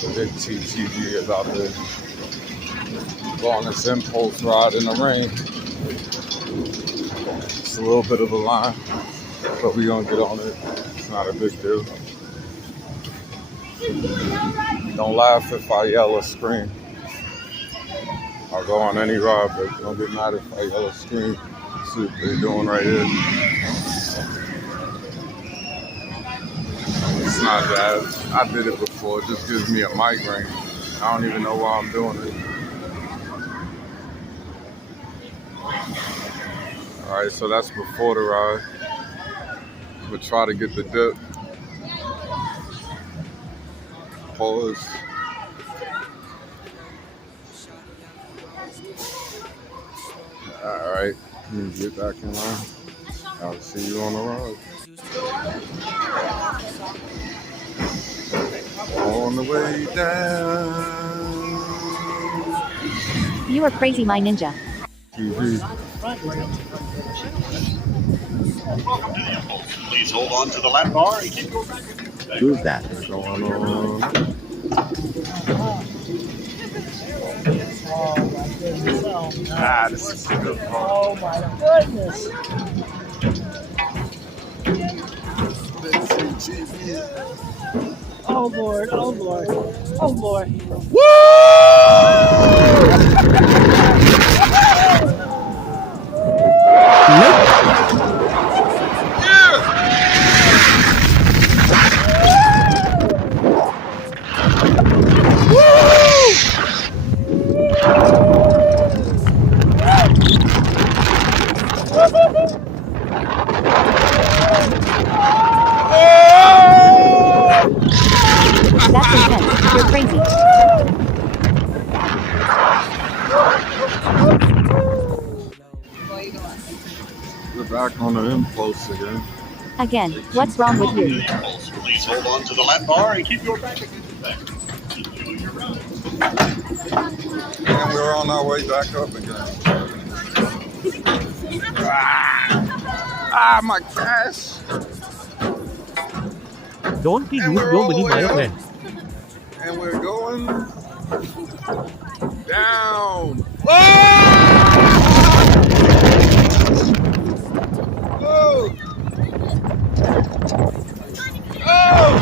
The big Tea-Vea is out there. Go on this impulse ride in the rain. It's a little bit of a line, but we're gonna get on it. It's not a big deal. Don't laugh if I yell or scream. I'll go on any ride, but don't get mad if I yell or scream. See what they're doing right here. It's not bad. I did it before. It just gives me a migraine. I don't even know why I'm doing it. Alright, so that's before the ride. We'll try to get the dip. Pause. Alright, let me get back in line. I'll see you on the ride. On the way down. You are crazy, my ninja. TV. Please hold on to the lap bar and keep your back. Who's that? What's going on? This is a good part. Oh my goodness. Oh Lord, oh Lord, oh Lord. Woo! That's intense. You're crazy. We're back on the impulse again. Again, what's wrong with you? Please hold on to the lap bar and keep your back against the back. Enjoy your ride. And we're on our way back up again. My cash. Don't be rude, nobody, my friend. And we're going down. Whoa! Whoa! Oh!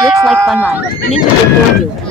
Looks like fun line. Ninja will kill you.